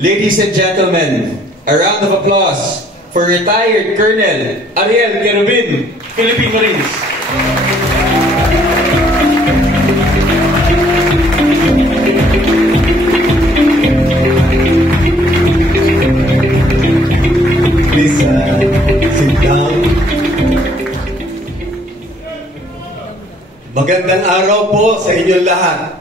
Ladies and gentlemen, a round of applause for retired Colonel Ariel Querubin, Philippine Marines. Please sit down. Magandang araw po sa inyong lahat.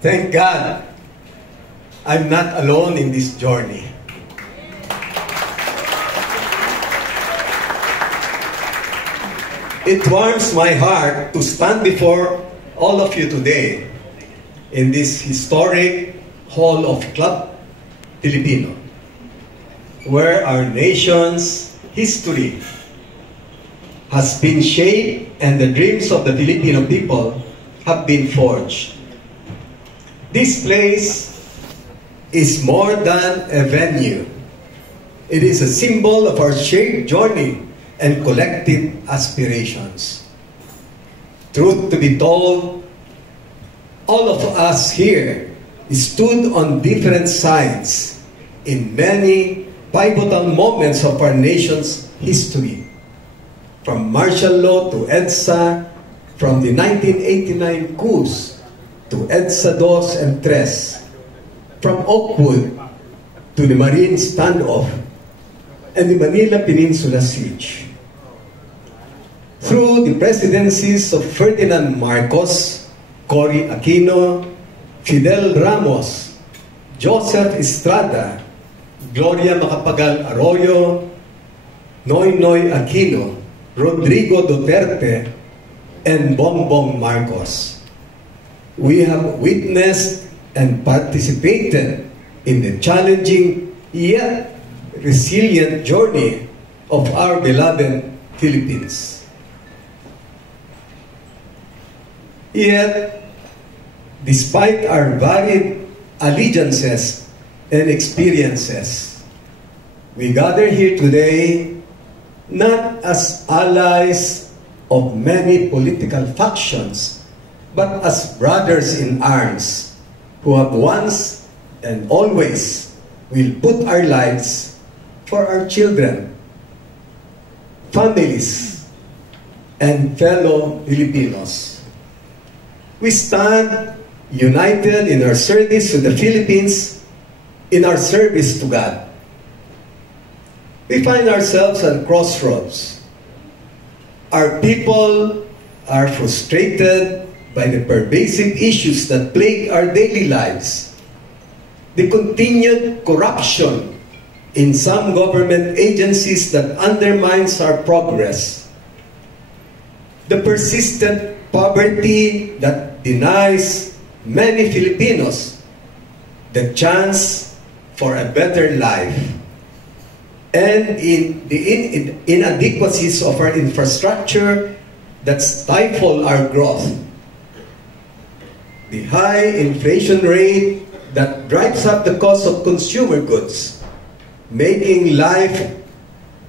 Thank God, I'm not alone in this journey. It warms my heart to stand before all of you today in this historic Hall of Club Filipino, where our nation's history has been shaped and the dreams of the Filipino people have been forged. This place is more than a venue. It is a symbol of our shared journey and collective aspirations. Truth to be told, all of us here stood on different sides in many pivotal moments of our nation's history. From martial law to EDSA, from the 1989 coups to EDSA 2 and 3, from Oakwood to the Marine standoff and the Manila Peninsula siege. Through the presidencies of Ferdinand Marcos, Cory Aquino, Fidel Ramos, Joseph Estrada, Gloria Macapagal Arroyo, Noynoy Aquino, Rodrigo Duterte, and Bongbong Marcos, we have witnessed and participated in the challenging yet resilient journey of our beloved Philippines. Yet, despite our varied allegiances and experiences, we gather here today not as allies of many political factions, but as brothers in arms who have once and always will put our lives for our children, families, and fellow Filipinos. We stand united in our service to the Philippines, in our service to God. We find ourselves at crossroads. Our people are frustrated by the pervasive issues that plague our daily lives. The continued corruption in some government agencies that undermines our progress. The persistent poverty that denies many Filipinos the chance for a better life. And in the inadequacies of our infrastructure that stifle our growth. The high inflation rate that drives up the cost of consumer goods, making life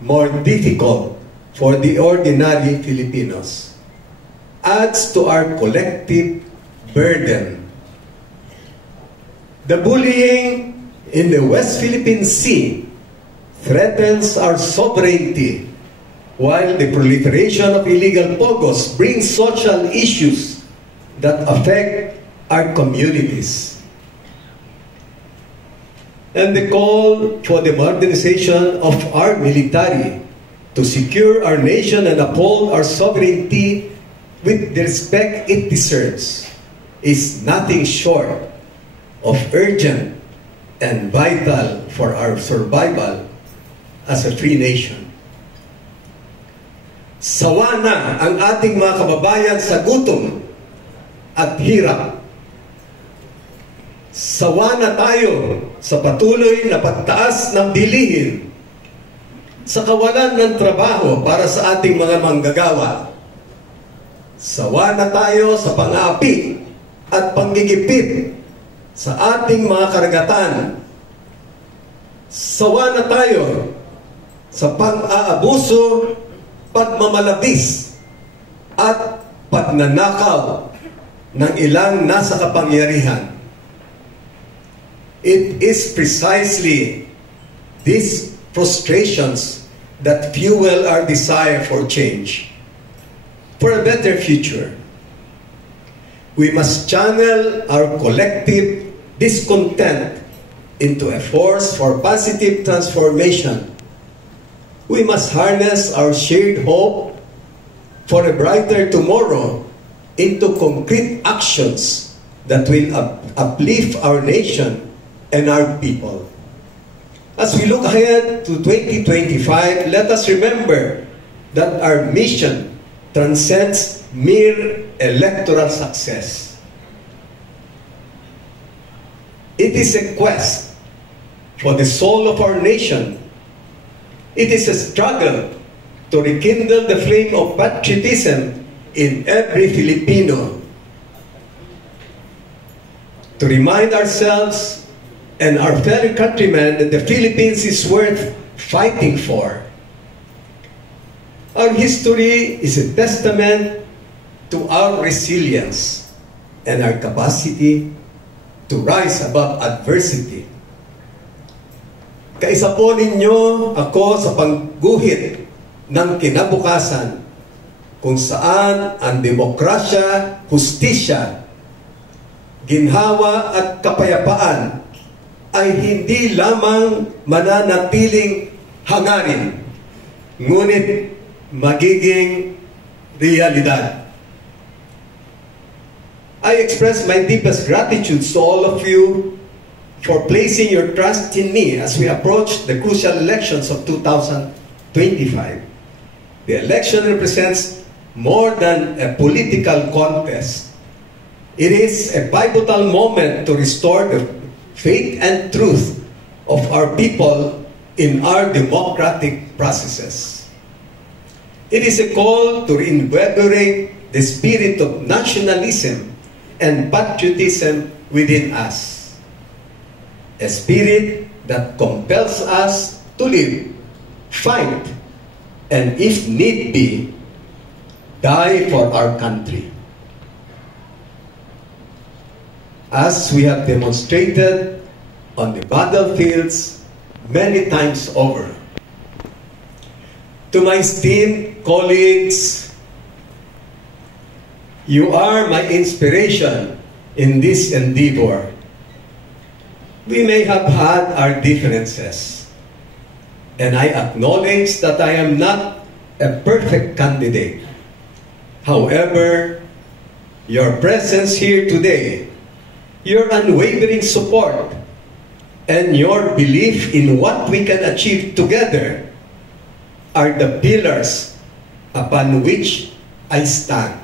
more difficult for the ordinary Filipinos, adds to our collective burden. The bullying in the West Philippine Sea threatens our sovereignty, while the proliferation of illegal pogos brings social issues that affect our communities. And the call for the modernization of our military to secure our nation and uphold our sovereignty with the respect it deserves is nothing short of urgent and vital for our survival as a free nation. Sawa na ang ating mga kababayan sa gutom at hirap. Sawa na tayo sa patuloy na pagtaas ng bilihin, sa kawalan ng trabaho para sa ating mga manggagawa. Sawa na tayo sa pang-aapi at panggigipit sa ating mga karagatan. Sawa na tayo sa pang-aabuso, pagmamalabis at pagnanakaw ng ilang nasa kapangyarihan. It is precisely these frustrations that fuel our desire for change, for a better future. We must channel our collective discontent into a force for positive transformation. We must harness our shared hope for a brighter tomorrow into concrete actions that will uplift our nation and our people. As we look ahead to 2025, let us remember that our mission transcends mere electoral success. It is a quest for the soul of our nation. It is a struggle to rekindle the flame of patriotism in every Filipino. To remind ourselves and our fellow countrymen that the Philippines is worth fighting for. Our history is a testament to our resilience and our capacity to rise above adversity. Kaisa po ninyo ako sa pagguhit ng kinabukasan kung saan ang demokrasya, hustisya, ginhawa at kapayapaan ay hindi lamang mananatiling hangarin, ngunit magiging realidad. I express my deepest gratitude to all of you for placing your trust in me as we approach the crucial elections of 2025. The election represents more than a political contest. It is a pivotal moment to restore the faith and truth of our people in our democratic processes. It is a call to reinvigorate the spirit of nationalism and patriotism within us. A spirit that compels us to live, fight, and if need be, die for our country. As we have demonstrated on the battlefields many times over. To my esteemed colleagues, you are my inspiration in this endeavor. We may have had our differences, and I acknowledge that I am not a perfect candidate. However, your presence here today, your unwavering support, and your belief in what we can achieve together are the pillars upon which I stand.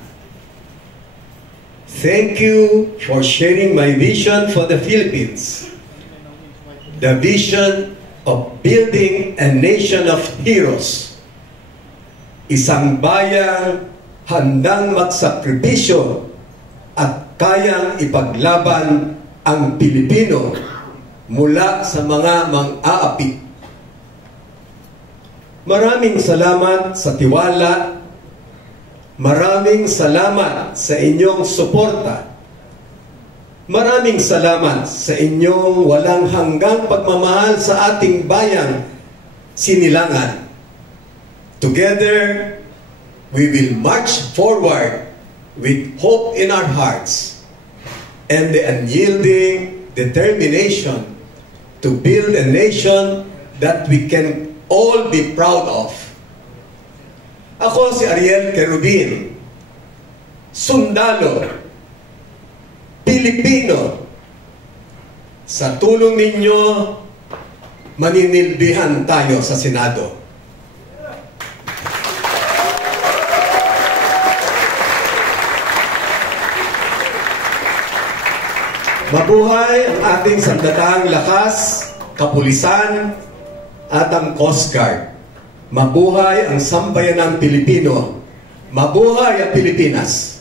Thank you for sharing my vision for the Philippines, the vision of building a nation of heroes, isang bayang handang magsakripisyo at kayang ipaglaban ang Pilipino mula sa mga mang-aapi. Maraming salamat sa tiwala. Maraming salamat sa inyong suporta. Maraming salamat sa inyong walang hanggang pagmamahal sa ating bayang Sinilangan. Together, we will march forward with hope in our hearts and the unyielding determination to build a nation that we can all be proud of. Ako si Ariel Querubin, sundalo, Pilipino. Sa tulong ninyo, maninilbihan tayo sa Senado. Mabuhay ang ating sandatahang lakas, kapulisan, at ang Coast Guard. Mabuhay ang sambayanang Pilipino. Mabuhay ang Pilipinas.